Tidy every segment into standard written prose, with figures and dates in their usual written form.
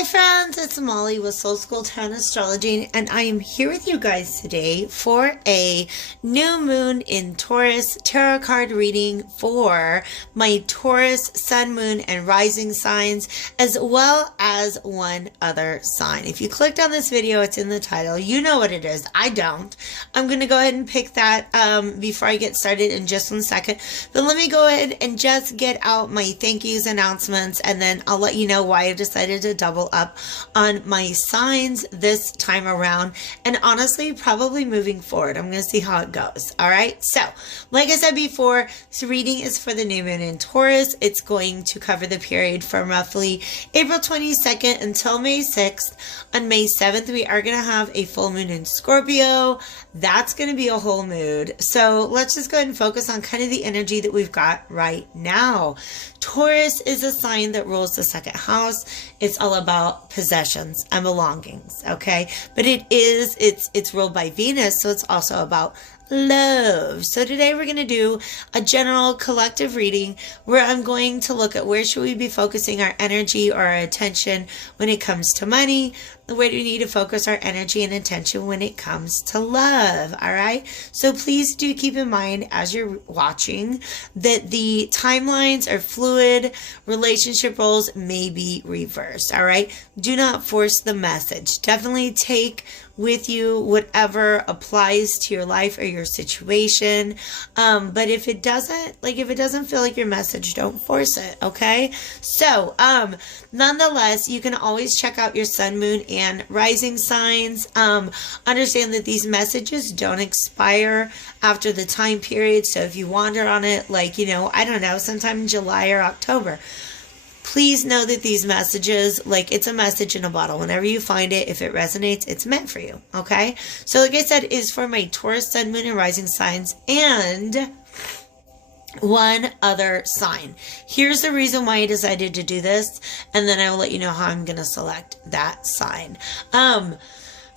Hi friends, it's Molly with Soul School Tarot Astrology, and I am here with you guys today for a new moon in Taurus tarot card reading for my Taurus sun, moon, and rising signs, as well as one other sign. If you clicked on this video, it's in the title. You know what it is. I don't. I'm going to go ahead and pick that before I get started in just 1 second. But let me go ahead and just get out my thank yous announcements, and then I'll let you know why I decided to double up on my signs this time around, and honestly probably moving forward. I'm going to see how it goes. All right, so like I said before, this reading is for the new moon in Taurus. It's going to cover the period from roughly April 22nd until May 6th. On May 7th we are going to have a full moon in Scorpio. That's going to be a whole mood. So let's just go ahead and focus on kind of the energy that we've got right now. Taurus is a sign that rules the second house. It's all about possessions and belongings, okay? But it's ruled by Venus, so it's also about love. So today we're going to do a general collective reading where I'm going to look at where should we be focusing our energy or our attention when it comes to money. Where do we need to focus our energy and attention when it comes to love? All right. So please do keep in mind as you're watching that the timelines are fluid. Relationship roles may be reversed. All right. Do not force the message. Definitely take with you whatever applies to your life or your situation. But if it doesn't feel like your message, don't force it. Okay. So, nonetheless, you can always check out your sun, moon, and rising signs. Understand that these messages don't expire after the time period. So if you wander on it, like, I don't know, sometime in July or October, please know that these messages, like, it's a message in a bottle. Whenever you find it, if it resonates, it's meant for you. Okay. So like I said, is for my Taurus sun, moon, and rising signs, and one other sign. Here's the reason why I decided to do this, and then I will let you know how I'm going to select that sign.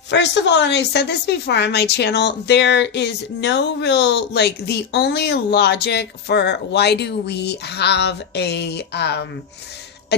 First of all, and I've said this before on my channel, there is no real, the only logic for why do we have a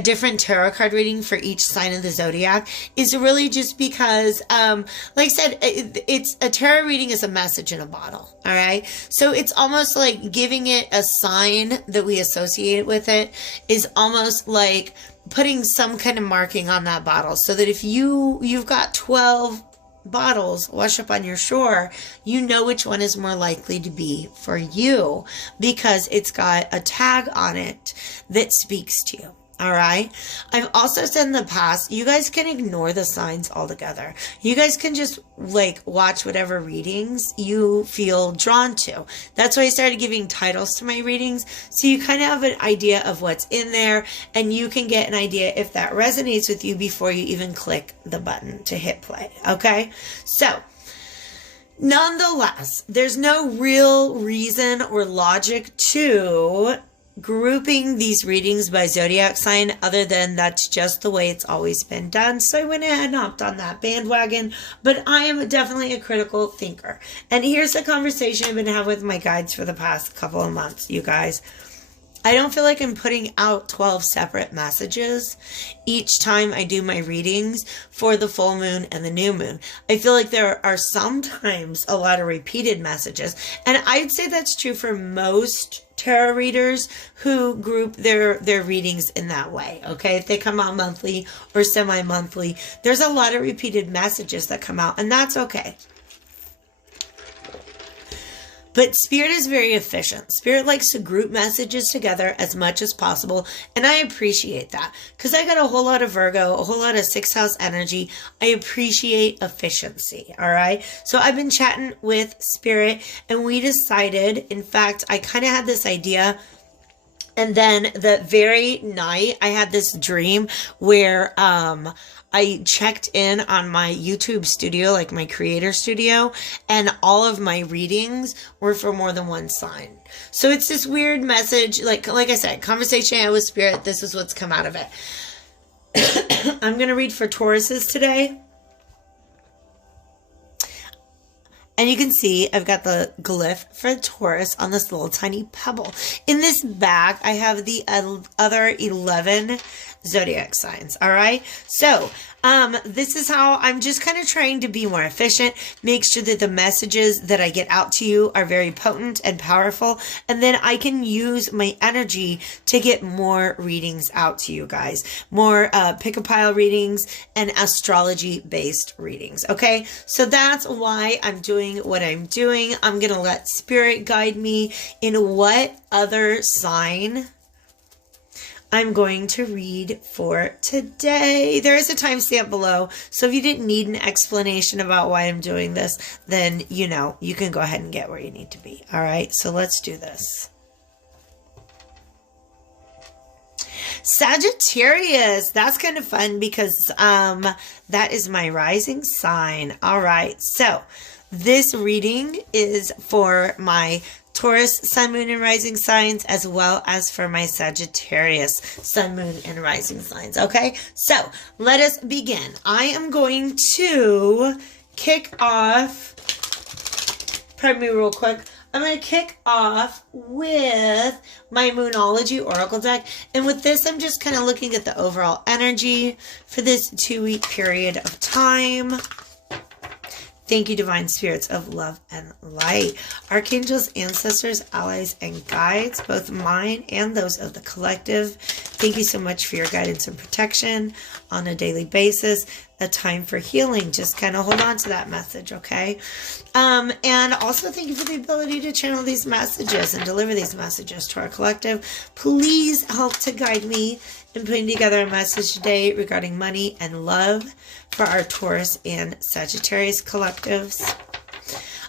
different tarot card reading for each sign of the zodiac is really just because, like I said, it's a tarot reading is a message in a bottle. All right. So it's almost like giving it a sign that we associate with it is almost like putting some kind of marking on that bottle, so that if you've got 12 bottles wash up on your shore, you know which one is more likely to be for you because it's got a tag on it that speaks to you. All right. I've also said in the past, you guys can ignore the signs altogether. You guys can just watch whatever readings you feel drawn to. That's why I started giving titles to my readings. So you kind of have an idea of what's in there, and you can get an idea if that resonates with you before you even click the button to hit play. Okay. So nonetheless, there's no real reason or logic to grouping these readings by zodiac sign, other than that's just the way it's always been done. So I went ahead and hopped on that bandwagon, but I am definitely a critical thinker. And here's the conversation I've been having with my guides for the past couple of months, you guys. I don't feel like I'm putting out 12 separate messages each time I do my readings for the full moon and the new moon. I feel like there are sometimes a lot of repeated messages, and I'd say that's true for most tarot readers who group their readings in that way. Okay, if they come out monthly or semi-monthly, there's a lot of repeated messages that come out, and that's okay. But Spirit is very efficient. Spirit likes to group messages together as much as possible. And I appreciate that because I got a whole lot of Virgo, a whole lot of 6th house energy. I appreciate efficiency. All right. So I've been chatting with Spirit, and we decided, in fact, I kind of had this idea. And then the very night I had this dream where, I checked in on my YouTube studio, like my creator studio, and all of my readings were for more than one sign. So it's this weird message, like I said, conversation I had with Spirit. This is what's come out of it. I'm going to read for Tauruses today. And you can see I've got the glyph for Taurus on this little tiny pebble. In this bag, I have the other 11 zodiac signs. All right. So this is how I'm just kind of trying to be more efficient, make sure that the messages that I get out to you are very potent and powerful. And then I can use my energy to get more readings out to you guys, more pick-a-pile readings and astrology based readings. Okay. So that's why I'm doing what I'm doing. I'm going to let spirit guide me in what other sign I'm going to read for today. There is a timestamp below, so if you didn't need an explanation about why I'm doing this, then you know, you can go ahead and get where you need to be. All right, so let's do this. Sagittarius, that's kind of fun because that is my rising sign. All right, so this reading is for my Taurus, Sun, Moon, and Rising signs, as well as for my Sagittarius, Sun, Moon, and Rising signs. Okay, so let us begin. I am going to kick off, pardon me real quick, I'm going to kick off with my Moonology Oracle deck. And with this, I'm just kind of looking at the overall energy for this 2-week period of time. Thank you, divine spirits of love and light. Archangels, ancestors, allies, and guides, both mine and those of the collective. Thank you so much for your guidance and protection on a daily basis. A time for healing. Just kind of hold on to that message, okay? And also thank you for the ability to channel these messages and deliver these messages to our collective. Please help to guide me in putting together a message today regarding money and love for our Taurus and Sagittarius collectives.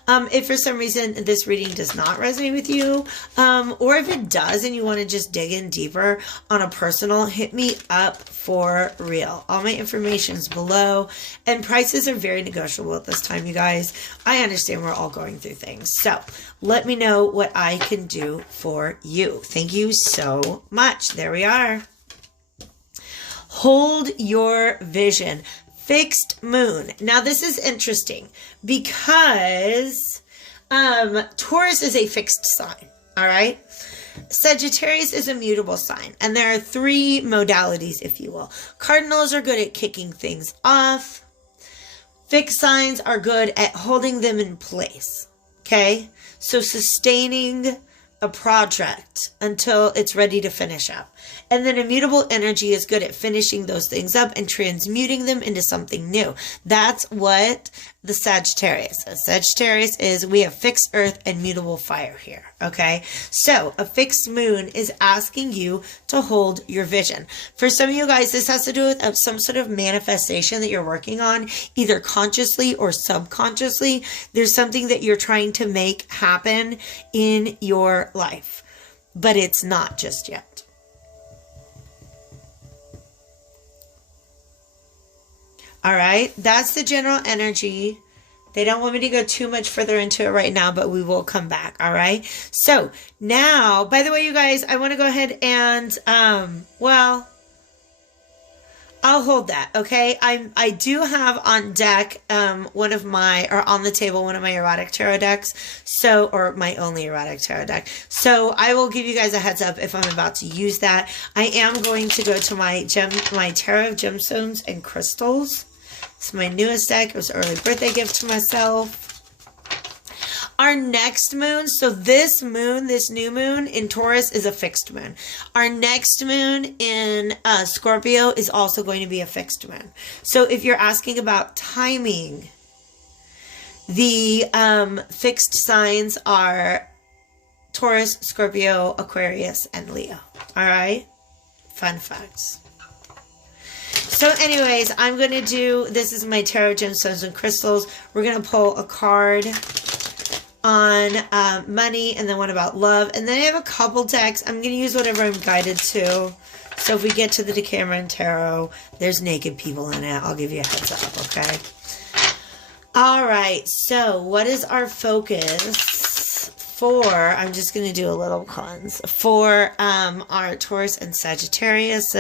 If for some reason this reading does not resonate with you, or if it does and you want to just dig in deeper on a personal, hit me up for real. All my information is below, and prices are very negotiable at this time, you guys. I understand we're all going through things. So let me know what I can do for you. Thank you so much. There we are. Hold your vision. Fixed moon. Now this is interesting because Taurus is a fixed sign. All right. Sagittarius is a mutable sign. And there are 3 modalities, if you will. Cardinals are good at kicking things off. Fixed signs are good at holding them in place. Okay. So sustaining a project until it's ready to finish up. And then immutable energy is good at finishing those things up and transmuting them into something new. That's what the Sagittarius is. Sagittarius is, we have fixed earth and mutable fire here. Okay. So a fixed moon is asking you to hold your vision. For some of you guys, this has to do with some sort of manifestation that you're working on, either consciously or subconsciously. There's something that you're trying to make happen in your life, but it's not just yet. All right, that's the general energy. They don't want me to go too much further into it right now, but we will come back. All right. So now, by the way, you guys, I want to go ahead and, well, I'll hold that. Okay. I do have on deck, on the table, one of my erotic tarot decks. So, or my only erotic tarot deck. So I will give you guys a heads up if I'm about to use that. I am going to go to my tarot of gemstones and crystals. It's my newest deck. It was an early birthday gift to myself. Our next moon, so this new moon in Taurus is a fixed moon. Our next moon in Scorpio is also going to be a fixed moon. So if you're asking about timing, the fixed signs are Taurus, Scorpio, Aquarius, and Leo. All right? Fun facts. So anyways, I'm going to do, this is my tarot gemstones and crystals. We're going to pull a card on money and then one about love. And then I have a couple decks. I'm going to use whatever I'm guided to. So if we get to the Decameron Tarot, there's naked people in it. I'll give you a heads up, okay? All right. So what is our focus for, I'm just going to do a little cleanse, for our Taurus and Sagittarius?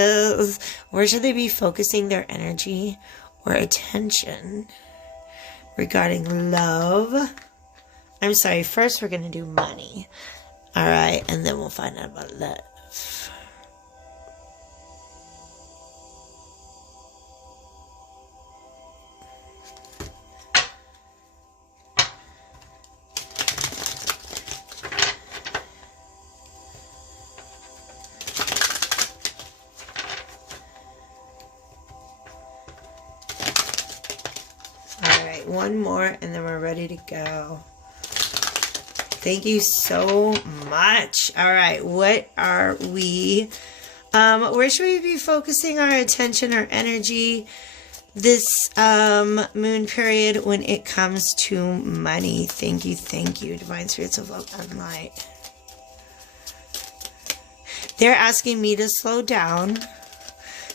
Where should they be focusing their energy or attention regarding love? I'm sorry, first we're going to do money. All right, and then we'll find out about love. One more and then we're ready to go. Thank you so much. All right, what are we where should we be focusing our attention, our energy this moon period when it comes to money? Thank you, divine spirits of love and light. They're asking me to slow down,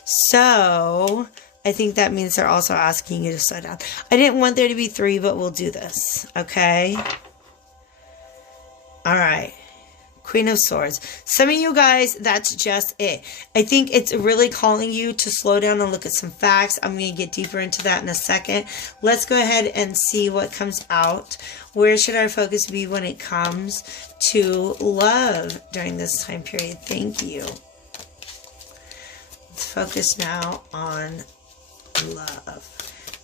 so I think that means they're also asking you to slow down. I didn't want there to be 3, but we'll do this. Okay? All right. Queen of Swords. Some of you guys, that's just it. I think it's really calling you to slow down and look at some facts. I'm going to get deeper into that in a second. Let's go ahead and see what comes out. Where should our focus be when it comes to love during this time period? Thank you. Let's focus now on love.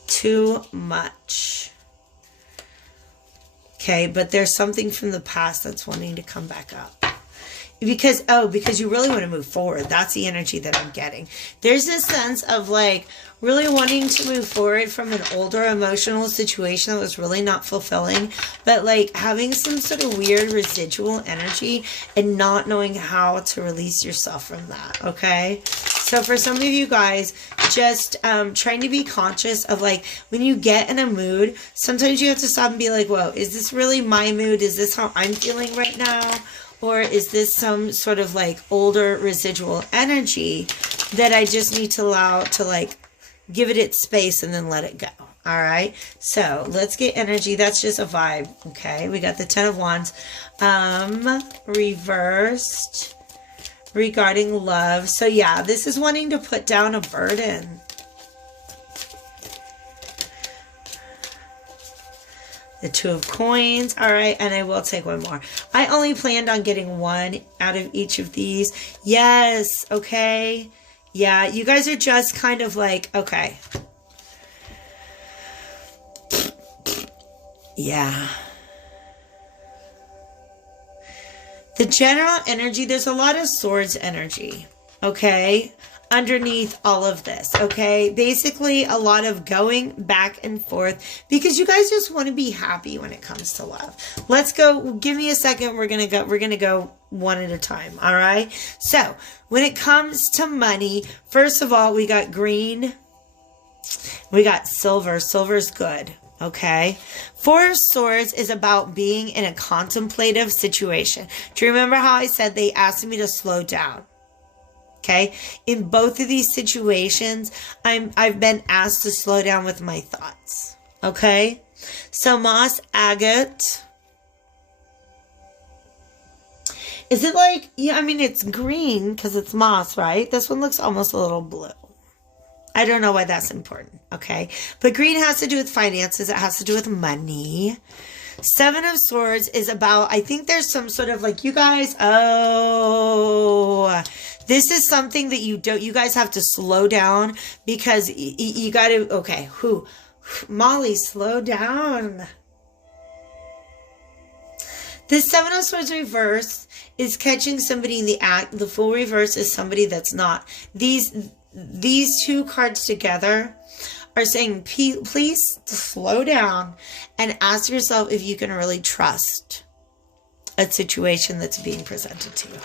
Too much. Okay, but there's something from the past that's wanting to come back up. Because you really want to move forward. That's the energy that I'm getting. There's this sense of like really wanting to move forward from an older emotional situation that was really not fulfilling, but like having some sort of weird residual energy and not knowing how to release yourself from that, okay? So for some of you guys, just trying to be conscious of like when you get in a mood, sometimes you have to stop and be like, whoa, is this really my mood? Is this how I'm feeling right now? Or is this some sort of like older residual energy that I just need to allow to like give it its space and then let it go? All right. So let's get energy. That's just a vibe. Okay. We got the 10 of Wands, reversed regarding love. So yeah, this is wanting to put down a burden. The 2 of Coins. All right. And I will take one more. I only planned on getting one out of each of these. Yes. Okay. Yeah. You guys are just kind of like, okay. Yeah. The general energy, there's a lot of Swords energy. Okay. Underneath all of this, okay? Basically, a lot of going back and forth because you guys just want to be happy when it comes to love. Let's go. Give me a second. We're going to go one at a time, all right? So, when it comes to money, first of all, we got green. We got silver. Silver's good, okay? 4 of Swords is about being in a contemplative situation. Do you remember how I said they asked me to slow down? Okay, in both of these situations, I've been asked to slow down with my thoughts. Okay, so moss agate. Is it like, yeah, I mean, it's green because it's moss, right? This one looks almost a little blue. I don't know why that's important. Okay, but green has to do with finances. It has to do with money. 7 of Swords is about, I think there's some sort of like, you guys, this is something that you guys have to slow down because you got to, okay, Molly, slow down. The 7 of Swords reverse is catching somebody in the act. The full reverse is somebody that's not. These 2 cards together are saying, please slow down and ask yourself if you can really trust a situation that's being presented to you.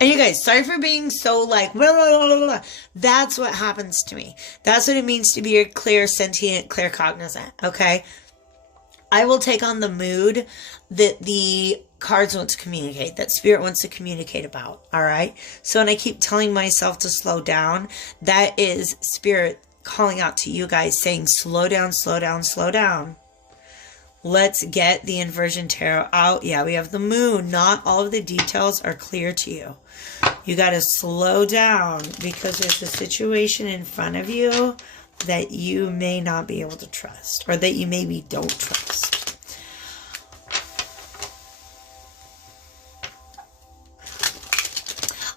And you guys, sorry for being so like, blah, blah, blah, blah. That's what happens to me. That's what it means to be a clear, sentient, clear cognizant, okay? I will take on the mood that the cards want to communicate, that spirit wants to communicate about, all right? So when I keep telling myself to slow down, that is spirit calling out to you guys saying, slow down, slow down, slow down. Let's get the inversion tarot out. Yeah, we have the moon. Not all of the details are clear to you. You got to slow down because there's a situation in front of you that you may not be able to trust, or that you maybe don't trust.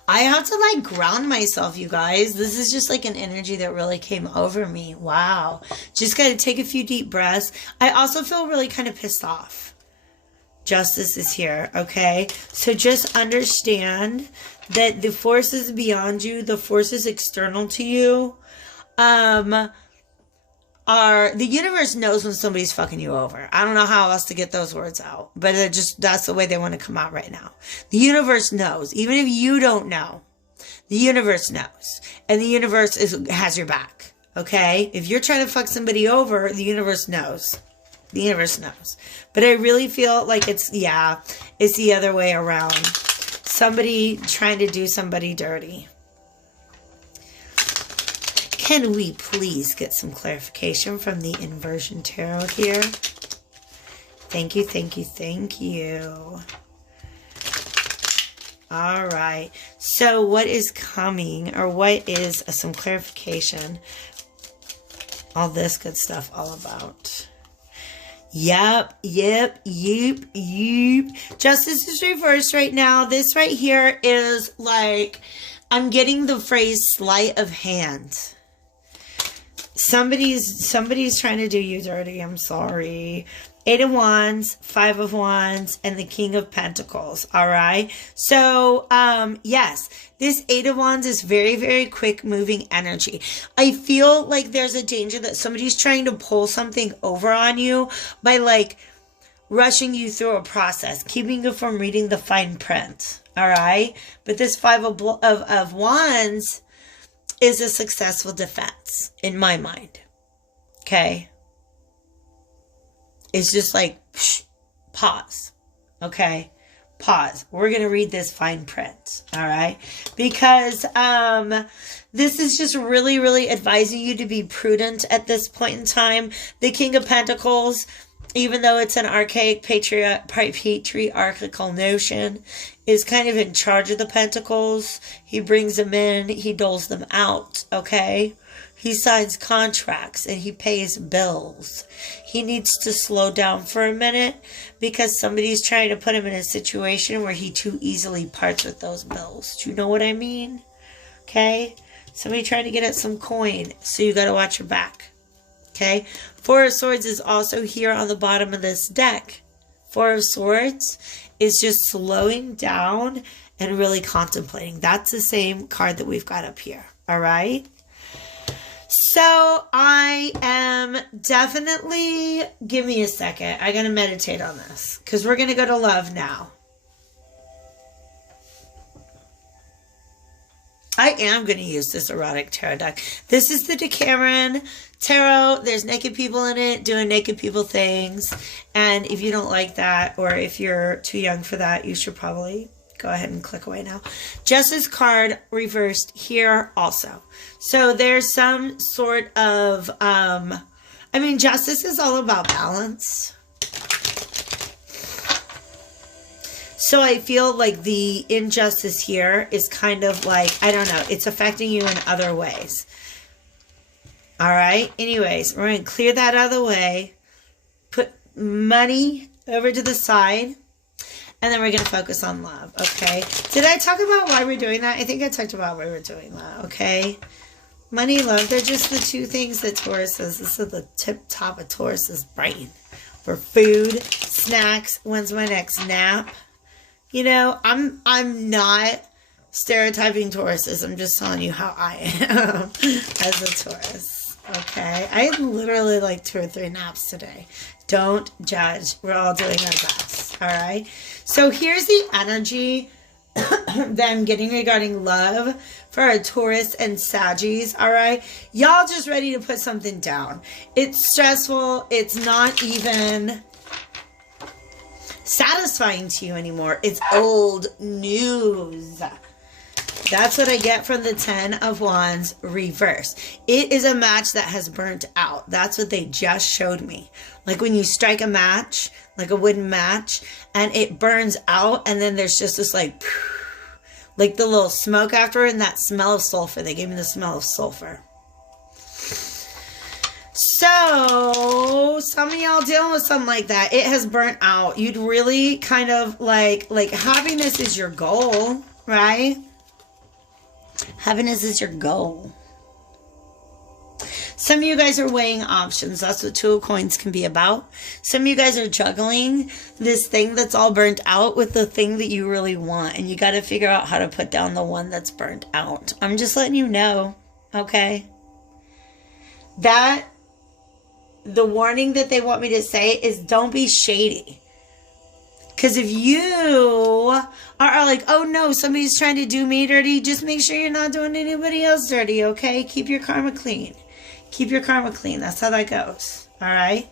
I have to like ground myself, you guys. This is just like an energy that really came over me. Wow. Just got to take a few deep breaths. I also feel really kind of pissed off. Justice is here, okay? So just understand that the forces beyond you, the forces external to you, are, the universe knows when somebody's fucking you over. I don't know how else to get those words out, but it just, that's the way they want to come out right now. The universe knows. Even if you don't know, the universe knows. And the universe has your back, okay? If you're trying to fuck somebody over, the universe knows. The universe knows. But I really feel like it's the other way around. Somebody trying to do somebody dirty. Can we please get some clarification from the inversion tarot here? Thank you, thank you, thank you. All right. So what is coming, or what is some clarification? All this good stuff all about. Yep. Justice is reversed right now. This right here is like, I'm getting the phrase sleight of hand. Somebody's trying to do you dirty. I'm sorry. 8 of Wands, 5 of Wands, and the King of Pentacles. All right. So, yes, this 8 of Wands is very, very quick moving energy. I feel like there's a danger that somebody's trying to pull something over on you by like rushing you through a process, keeping you from reading the fine print. All right. But this 5 of Wands is a successful defense in my mind. Okay. It's just like, pause. Okay. Pause. We're going to read this fine print. All right. Because, this is just really, really advising you to be prudent at this point in time. The King of Pentacles, even though it's an archaic patriarchal notion, is kind of in charge of the pentacles. He brings them in. He doles them out. Okay. He signs contracts and he pays bills. He needs to slow down for a minute because somebody's trying to put him in a situation where he too easily parts with those bills. Do you know what I mean? Okay. Somebody trying to get at some coin. So you got to watch your back. Okay. 4 of Swords is also here on the bottom of this deck. 4 of Swords is just slowing down and really contemplating. That's the same card that we've got up here. All right. So I am definitely, give me a second. I got to meditate on this because we're going to go to love now. I am going to use this erotic tarot deck. This is the Decameron Tarot. There's naked people in it doing naked people things. And if you don't like that, or if you're too young for that, you should probably go ahead and click away now. Justice card reversed here also. So there's some sort of, justice is all about balance. So I feel like the injustice here is kind of like, I don't know, it's affecting you in other ways. All right. Anyways, we're going to clear that out of the way. Put money over to the side. And then we're going to focus on love. Okay. Did I talk about why we're doing that? I think I talked about why we're doing that. Okay. Money, love, they're just the two things that Taurus is. This is the tip top of Taurus's brain. For food, snacks, when's my next nap? You know, I'm not stereotyping Tauruses. I'm just telling you how I am as a Taurus. Okay. I had literally like 2 or 3 naps today. Don't judge. We're all doing our best. All right. So here's the energy that I'm getting regarding love for our Taurus and Saggies. All right. Y'all just ready to put something down. It's stressful. It's not even satisfying to you anymore. It's old news. That's what I get from the 10 of Wands reverse. It is a match that has burnt out. That's what they just showed me. Like when you strike a match, like a wooden match, and it burns out, and then there's just this like the little smoke after, and that smell of sulfur. They gave me the smell of sulfur. So some of y'all dealing with something like that. It has burnt out. You'd really kind of like happiness is your goal, right? Happiness is your goal. Some of you guys are weighing options. That's what Two of Coins can be about. Some of you guys are juggling this thing that's all burnt out with the thing that you really want. And you got to figure out how to put down the one that's burnt out. I'm just letting you know, okay? The warning that they want me to say is don't be shady. Because if you are like, oh no, somebody's trying to do me dirty, just make sure you're not doing anybody else dirty, okay? Keep your karma clean. Keep your karma clean. That's how that goes. All right?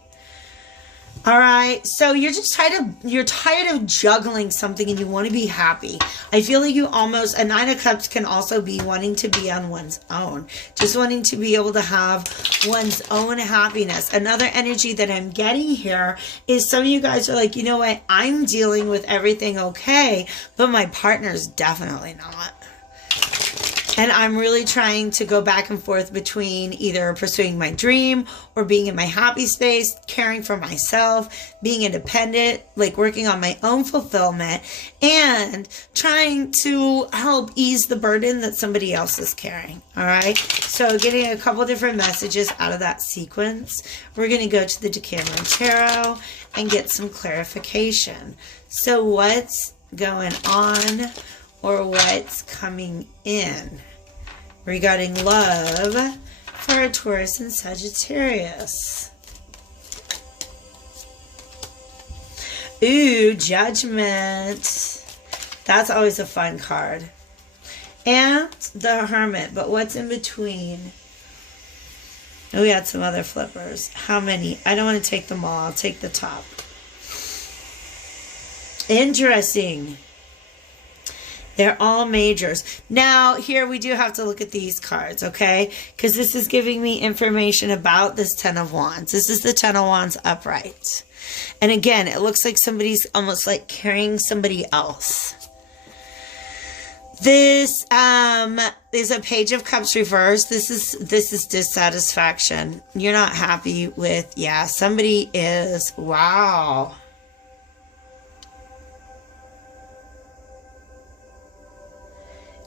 All right, so you're just tired of juggling something and you want to be happy. I feel like you almost, a Nine of Cups can also be wanting to be on one's own. Just wanting to be able to have one's own happiness. Another energy that I'm getting here is some of you guys are like, you know what, I'm dealing with everything okay, but my partner's definitely not. And I'm really trying to go back and forth between either pursuing my dream or being in my happy space, caring for myself, being independent, like working on my own fulfillment, and trying to help ease the burden that somebody else is carrying. All right. So getting a couple different messages out of that sequence. We're going to go to the Decameron Tarot and get some clarification. So what's going on? Or what's coming in regarding love for a Taurus and Sagittarius. Ooh, Judgment. That's always a fun card. And the Hermit. But what's in between? Oh, we had some other flippers. How many? I don't want to take them all. I'll take the top. Interesting. They're all majors. Now, here we do have to look at these cards, okay? Because this is giving me information about this Ten of Wands. This is the Ten of Wands upright. And again, it looks like somebody's almost like carrying somebody else. This is a Page of Cups reversed. This is dissatisfaction. You're not happy with, yeah, somebody is, wow.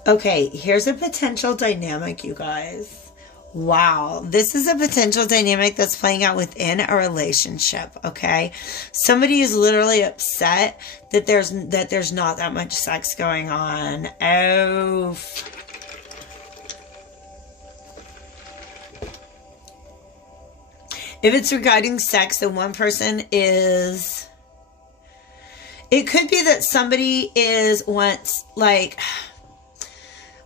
Okay, here's a potential dynamic, you guys. Wow, this is a potential dynamic that's playing out within a relationship, okay? Somebody is literally upset that there's not that much sex going on. Oh. If it's regarding sex, then one person is... It could be that somebody wants, like...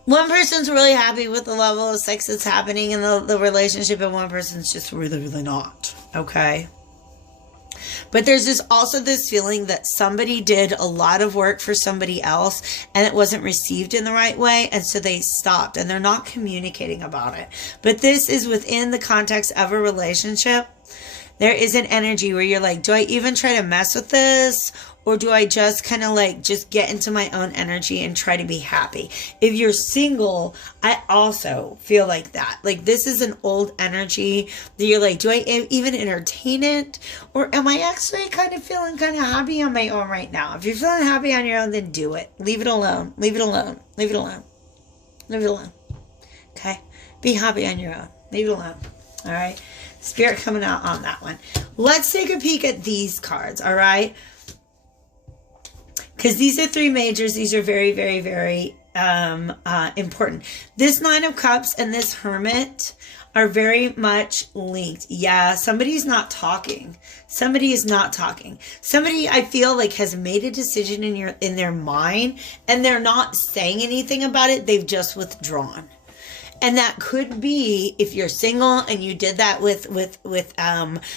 One person's really happy with the level of sex that's happening in the relationship, and one person's just really, really not. Okay? But there's also this feeling that somebody did a lot of work for somebody else, and it wasn't received in the right way, and so they stopped, and they're not communicating about it. But this is within the context of a relationship. There is an energy where you're like, do I even try to mess with this? Or do I just kind of like just get into my own energy and try to be happy? If you're single, I also feel like that. Like this is an old energy that you're like, do I even entertain it? Or am I actually kind of feeling kind of happy on my own right now? If you're feeling happy on your own, then do it. Leave it alone. Leave it alone. Leave it alone. Leave it alone. Okay? Be happy on your own. Leave it alone. All right? Spirit coming out on that one. Let's take a peek at these cards. All right? Because these are three majors. These are very, very, very important. This Nine of Cups and this Hermit are very much linked. Yeah, somebody's not talking. Somebody is not talking. Somebody, I feel like, has made a decision in their mind, and they're not saying anything about it. They've just withdrawn. And that could be if you're single and you did that with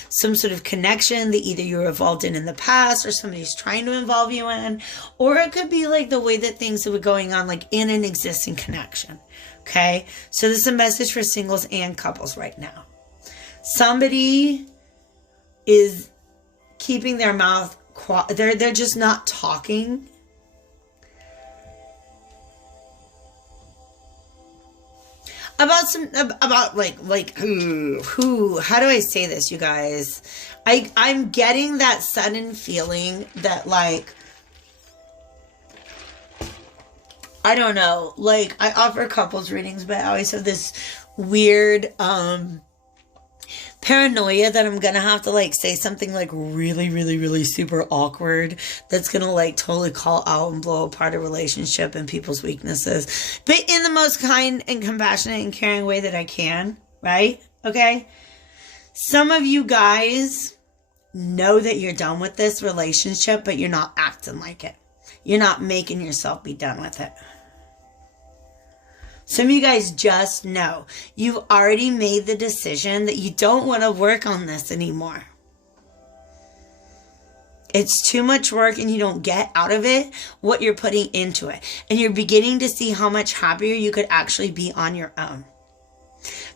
some sort of connection that either you were involved in the past or somebody's trying to involve you in, or it could be like the way that things were going on like in an existing connection. Okay, so this is a message for singles and couples right now. Somebody is keeping their mouth quiet. They're just not talking. about like who, how do I say this, you guys? I'm getting that sudden feeling that, like, I don't know, like, I offer couples readings, but I always have this weird paranoia that I'm gonna have to, like, say something like really, really, really super awkward that's gonna, like, totally call out and blow apart a relationship and people's weaknesses, but in the most kind and compassionate and caring way that I can, right? Okay? Some of you guys know that you're done with this relationship, but you're not acting like it. You're not making yourself be done with it. Some of you guys just know you've already made the decision that you don't want to work on this anymore. It's too much work and you don't get out of it what you're putting into it. And you're beginning to see how much happier you could actually be on your own.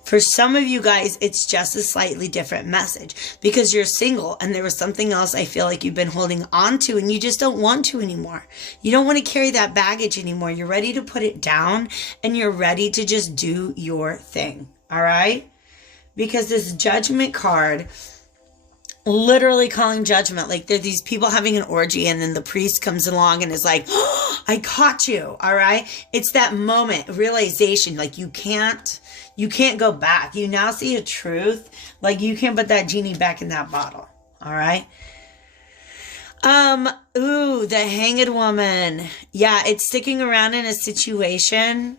For some of you guys, it's just a slightly different message because you're single and there was something else I feel like you've been holding on to and you just don't want to anymore. You don't want to carry that baggage anymore. You're ready to put it down and you're ready to just do your thing. All right? Because this Judgment card, literally calling judgment, like there are these people having an orgy and then the priest comes along and is like, oh, I caught you. All right? It's that moment, realization, like you can't go back. You now see a truth. Like you can't put that genie back in that bottle. All right. Ooh, the Hanged Woman. Yeah, it's sticking around in a situation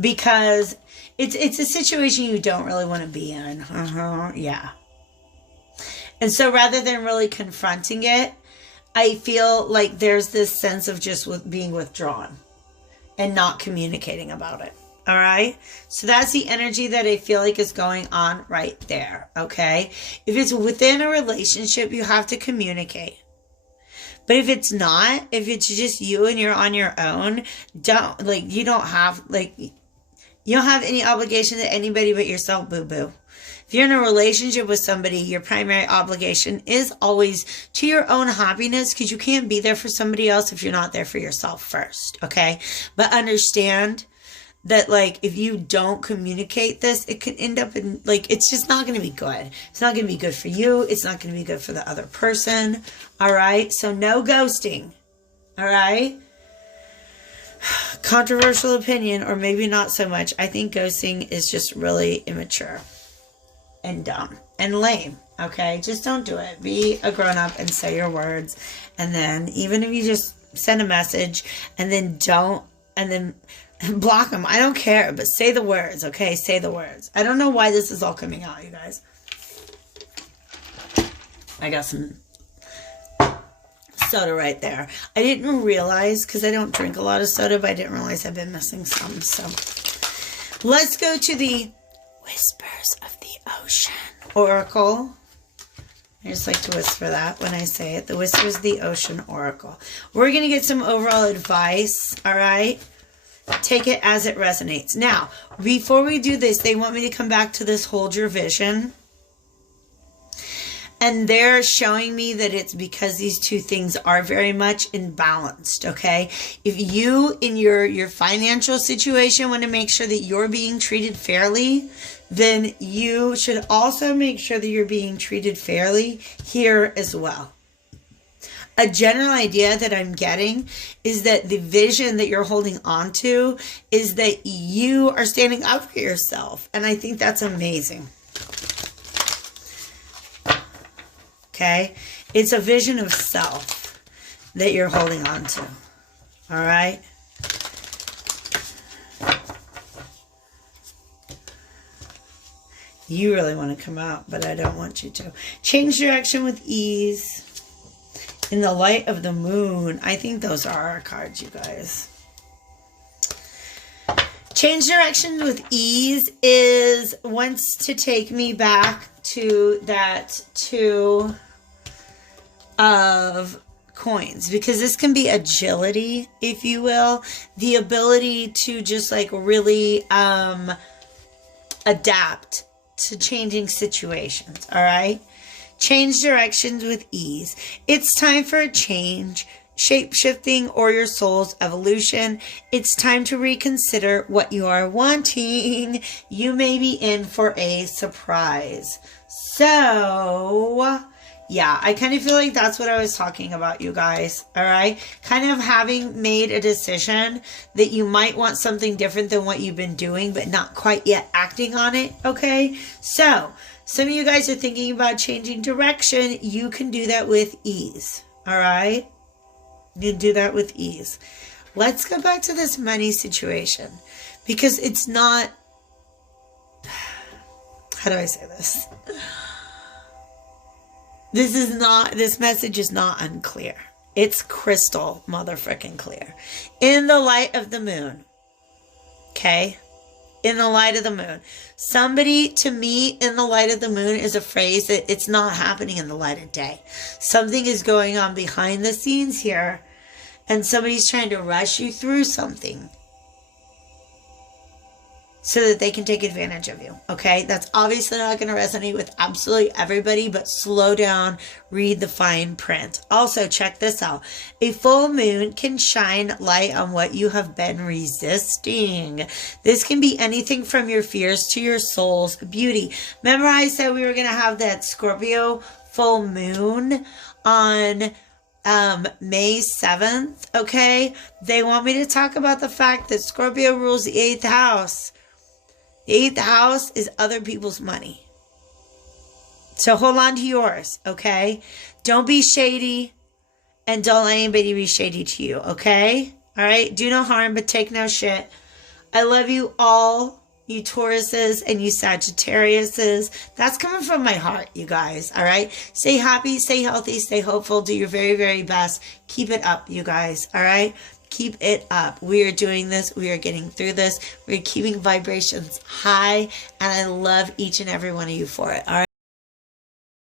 because it's a situation you don't really want to be in. Yeah. And so rather than really confronting it, I feel like there's this sense of just being withdrawn and not communicating about it. All right. So that's the energy that I feel like is going on right there. Okay. If it's within a relationship, you have to communicate. But if it's not, if it's just you and you're on your own, you don't have any obligation to anybody but yourself, boo-boo. If you're in a relationship with somebody, your primary obligation is always to your own happiness because you can't be there for somebody else if you're not there for yourself first. Okay. But understand that, like, if you don't communicate this, it could end up in, like, it's just not going to be good. It's not going to be good for you. It's not going to be good for the other person. All right? So no ghosting. All right? Controversial opinion, or maybe not so much. I think ghosting is just really immature and dumb and lame. Okay? Just don't do it. Be a grown-up and say your words. And then, even if you just send a message and then block them. I don't care, but say the words, okay? Say the words. I don't know why this is all coming out, you guys. I got some soda right there. I didn't realize, because I don't drink a lot of soda, but I didn't realize I've been missing some. So let's go to the Whispers of the Ocean Oracle. I just like to whisper that when I say it. The Whispers of the Ocean Oracle. We're going to get some overall advice, all right? Take it as it resonates. Now, before we do this, they want me to come back to this hold your vision. And they're showing me that it's because these two things are very much imbalanced, okay? If you, in your financial situation, want to make sure that you're being treated fairly, then you should also make sure that you're being treated fairly here as well. A general idea that I'm getting is that the vision that you're holding on to is that you are standing up for yourself. And I think that's amazing. Okay? It's a vision of self that you're holding on to. All right? You really want to come out, but I don't want you to. Change direction with ease. In the light of the moon. I think those are our cards, you guys. Change direction with ease wants to take me back to that 2 of coins. Because this can be agility, if you will. The ability to just like really adapt to changing situations. All right? Change directions with ease. It's time for a change. shape-shifting or your soul's evolution. It's time to reconsider what you are wanting. You may be in for a surprise. So, yeah, I kind of feel like that's what I was talking about, you guys. All right. Kind of having made a decision that you might want something different than what you've been doing, but not quite yet acting on it. Okay. So some of you guys are thinking about changing direction. You can do that with ease. All right. You do that with ease. Let's go back to this money situation, because it's not, how do I say this? This message is not unclear. It's crystal motherfucking clear. In the light of the moon. Okay? In the light of the moon. Somebody, to me, in the light of the moon is a phrase that it's not happening in the light of day. Something is going on behind the scenes here, and somebody's trying to rush you through something so that they can take advantage of you. Okay? That's obviously not going to resonate with absolutely everybody, but slow down, read the fine print. Also, check this out. A full moon can shine light on what you have been resisting. This can be anything from your fears to your soul's beauty. Remember I said we were going to have that Scorpio full moon on May 7th, okay? They want me to talk about the fact that Scorpio rules the 8th house. The 8th house is other people's money. So hold on to yours, okay? Don't be shady, and don't let anybody be shady to you, okay? All right? Do no harm, but take no shit. I love you all, you Tauruses and you Sagittariuses. That's coming from my heart, you guys, all right? Stay happy, stay healthy, stay hopeful, do your very, very best. Keep it up, you guys, all right? Keep it up. We are doing this. We are getting through this. We're keeping vibrations high, and I love each and every one of you for it. All right.